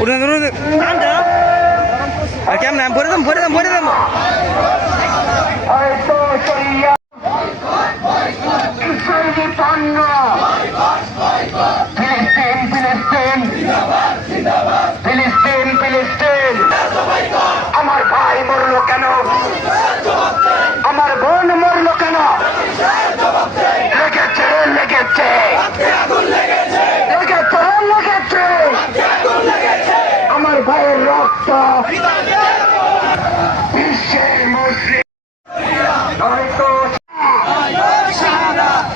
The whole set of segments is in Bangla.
উঠে উঠে আর কেমন ভরে দাম ভরে দাম ভরে দাম ফিলিস্তিন ফিলিস্তিন ফিলিস্তিন ফিলিস্তিন আমার ভাই মরলো কেন? বিশ্বের মুসলিম হয়তো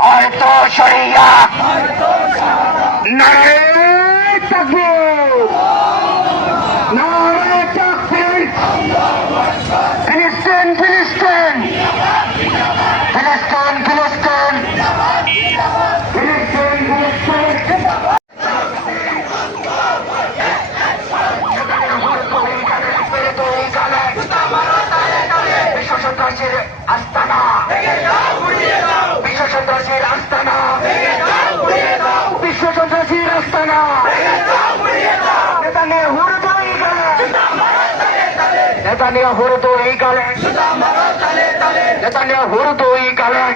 হয়তো নারে সন্ত্রাসীর আস্তানা নেতা নিয়ে হুর দুই গালে নেতা নিয়ে হুর দুই গালে নেতা নিয়ে হুর দুই গালে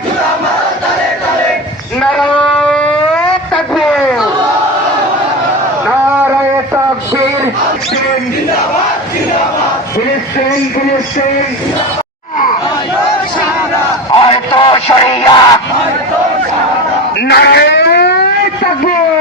নারায় তাকবীর নারায় তাকবীর ফিলিস্তিন ফিলিস্তিন হয়তো শরিয়া নারে তাকবীর